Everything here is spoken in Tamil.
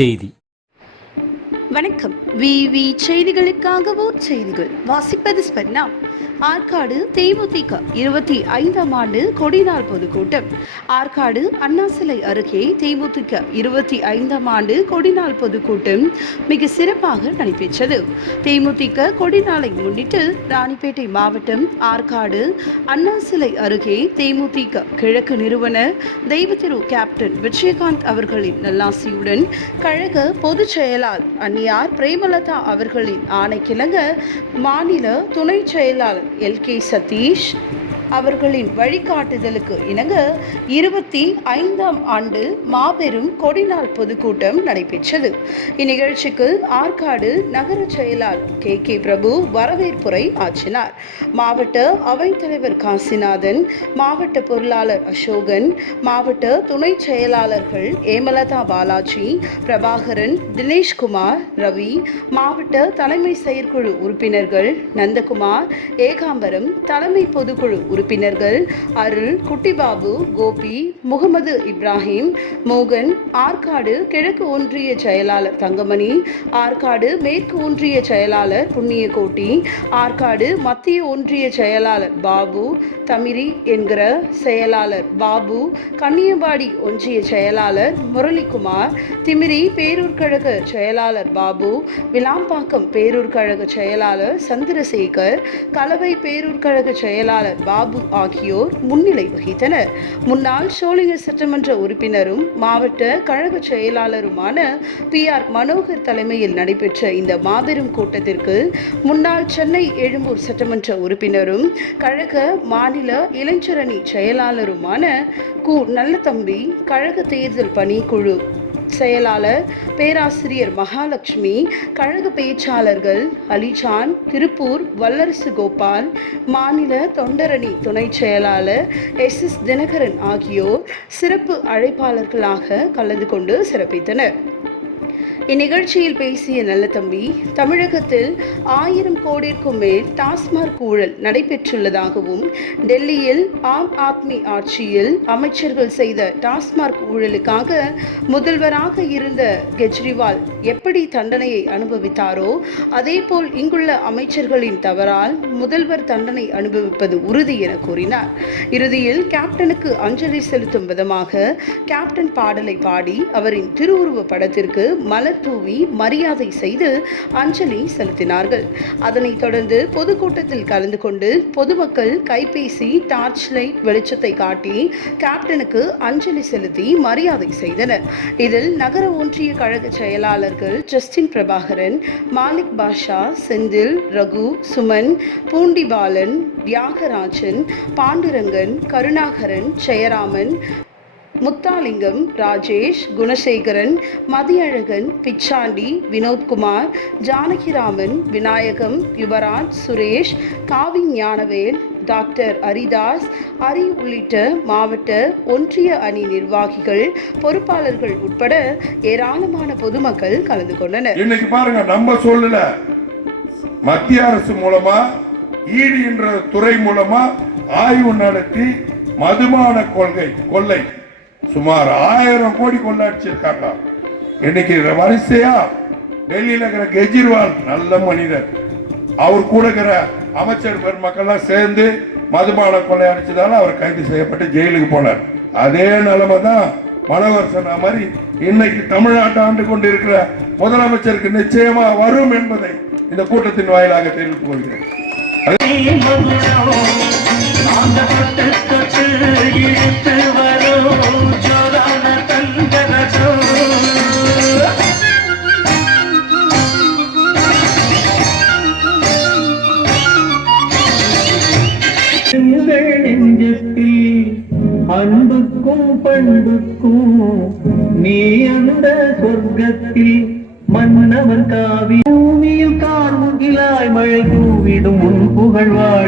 செய்தி. வணக்கம். விவி செய்திகளுக்காகவோ செய்திகள் வாசிப்பது ஸ்பர்ணா. ஆற்காடு தேமுதிக 25ஆம் ஆண்டு கொடிநாள் பொதுக்கூட்டம். ஆற்காடு அண்ணா சிலை அருகே தேமுதிக 25ஆம் ஆண்டு கொடிநாள் பொதுக்கூட்டம் மிக சிறப்பாக நடைபெற்றது. தேமுதிக கொடிநாளை முன்னிட்டு ராணிப்பேட்டை மாவட்டம் ஆற்காடு அண்ணா சிலை அருகே தேமுதிக கிழக்கு நிறுவனர் தெய்வத்திரு கேப்டன் விஜயகாந்த் அவர்களின் நல்லாசியுடன் கழக பொதுச் செயலாளர் அன்னியார் பிரேமலதா அவர்களின் ஆணைக்கிணங்க மாநில துணை செயலாளர் LK சதீஷ் அவர்களின் வழிகாட்டுதலுக்கு இணங்க 25ஆம் ஆண்டு மாபெரும் கொடிநாள் பொதுக்கூட்டம் நடைபெற்றது. இந்நிகழ்ச்சிக்கு ஆற்காடு நகர செயலாளர் KK பிரபு வரவேற்புரை ஆற்றினார். மாவட்ட அவைத்தலைவர் காசிநாதன், மாவட்ட பொருளாளர் அசோகன், மாவட்ட துணை செயலாளர்கள் ஏமலதா பாலாஜி, பிரபாகரன், தினேஷ்குமார், ரவி, மாவட்ட தலைமை செயற்குழு உறுப்பினர்கள் நந்தகுமார், ஏகாம்பரம், தலைமை பொதுக்குழு உறுப்பினர்கள் அருள், குட்டிபாபு, கோபி, முகமது இப்ராஹிம், மோகன், ஆற்காடு கிழக்கு ஒன்றிய செயலாளர் தங்கமணி, ஆற்காடு மேற்கு ஒன்றிய செயலாளர் புண்ணியகோட்டி, ஆற்காடு மத்திய ஒன்றிய செயலாளர் பாபு, தமிரி என்கிற செயலாளர் பாபு, கன்னியம்பாடி ஒன்றிய செயலாளர் முரளிக்குமார், திமிரி பேரூர் கழக செயலாளர் பாபு, விளாம்பாக்கம் பேரூர் கழக செயலாளர் சந்திரசேகர், கலவை பேரூர் கழக செயலாளர் பாபு ஆகியோர் முன்னிலை வகித்தனர். முன்னாள் சோளிங்கர் சட்டமன்ற உறுப்பினரும் மாவட்ட கழக செயலாளருமான PR மனோகர் தலைமையில் நடைபெற்ற இந்த மாபெரும் கூட்டத்திற்கு முன்னாள் சென்னை எழும்பூர் சட்டமன்ற உறுப்பினரும் கழக மாநில இளைஞரணி செயலாளருமான கு நல்லதம்பி, கழக தேர்தல் பணிக்குழு செயலாளர் பேராசிரியர் மகாலட்சுமி, கழக பேச்சாளர்கள் அலிஜான், திருப்பூர் வல்லரசு கோபால், மாநில தொண்டரணி துணை செயலாளர் SS தினகரன் ஆகியோர் சிறப்பு அழைப்பாளர்களாக கலந்து கொண்டு சிறப்பித்தனர். இந்நிகழ்ச்சியில் பேசிய நல்லதம்பி, தமிழகத்தில் 1000 கோடிக்கும் மேல் டாஸ்மாக் ஊழல் நடைபெற்றுள்ளதாகவும், டெல்லியில் ஆம் ஆத்மி ஆட்சியில் அமைச்சர்கள் செய்த டாஸ்மாக் ஊழலுக்காக முதல்வராக இருந்த கெஜ்ரிவால் எப்படி தண்டனையை அனுபவித்தாரோ அதேபோல் இங்குள்ள அமைச்சர்களின் தவறால் முதல்வர் தண்டனை அனுபவிப்பது உறுதி என கூறினார். இறுதியில் கேப்டனுக்கு அஞ்சலி செலுத்தும் விதமாக கேப்டன் பாடலை பாடி அவரின் திருவுருவ படத்திற்கு மலர் தூவி மரியாதை செய்து அஞ்சலி செலுத்தினார்கள். அதனைத் தொடர்ந்து பொதுக்கூட்டத்தில் கலந்து கொண்டு பொதுமக்கள் கைபேசி டார்ச் லைட் வெளிச்சத்தை காட்டி கேப்டனுக்கு அஞ்சலி செலுத்தி மரியாதை செய்தனர். இதில் நகர ஒன்றிய கழக செயலாளர்கள் ஜஸ்டின் பிரபாகரன், மாலிக் பாஷா, செந்தில், ரகு, சுமன், பூண்டிபாலன், தியாகராஜன், பாண்டுரங்கன், கருணாகரன், ஜெயராமன், முத்தாலிங்கம், ராஜேஷ், குணசேகரன், மதியழகன், பிச்சாண்டி, வினோத்குமார், ஜானகிராமன், விநாயகம், யுவராஜ், சுரேஷ், காவி ஞானவேல், டாக்டர் அரிதாஸ், அரி உள்ளிட்ட மாவட்ட ஒன்றிய அணி நிர்வாகிகள், பொறுப்பாளர்கள் உட்பட ஏராளமான பொதுமக்கள் கலந்து கொண்டனர். இன்னைக்கு பாருங்க, நம்ம சொல்லல, மத்திய அரசு மூலமா ஈடு என்ற துறை மூலமா ஆய்வு நடத்தி மதுபான கொள்ளை சுமார் 1000 கோடி கொள்ளையடிச்சிருக்காங்க. இன்னைக்கு வரிசையா டெல்லியில இருக்கிற கெஜ்ரிவால் நல்ல மனிதர், அவர் கூட இருக்கிற அமைச்சர் பெருமக்கள்லாம் சேர்ந்து மதுபான கொள்ளையடிச்சதால அவர் கைது செய்யப்பட்டு ஜெயிலுக்கு போனார். அதே நிலைமை தான் மனோகர் சொன்ன மாதிரி இன்னைக்கு தமிழ்நாட்டை ஆண்டு கொண்டு இருக்கிற முதலமைச்சருக்கு நிச்சயமா வரும் என்பதை இந்த கூட்டத்தின் வாயிலாக தெரிவித்துக் கொள்கிறேன். அன்புக்கும் பண்புக்கும் நீ அந்த சொர்க்கத்தில் மன்னவர் காவி பூமியில் கார் முகிலாய் மழை தூவிடும் உன் புகழ்வாழ்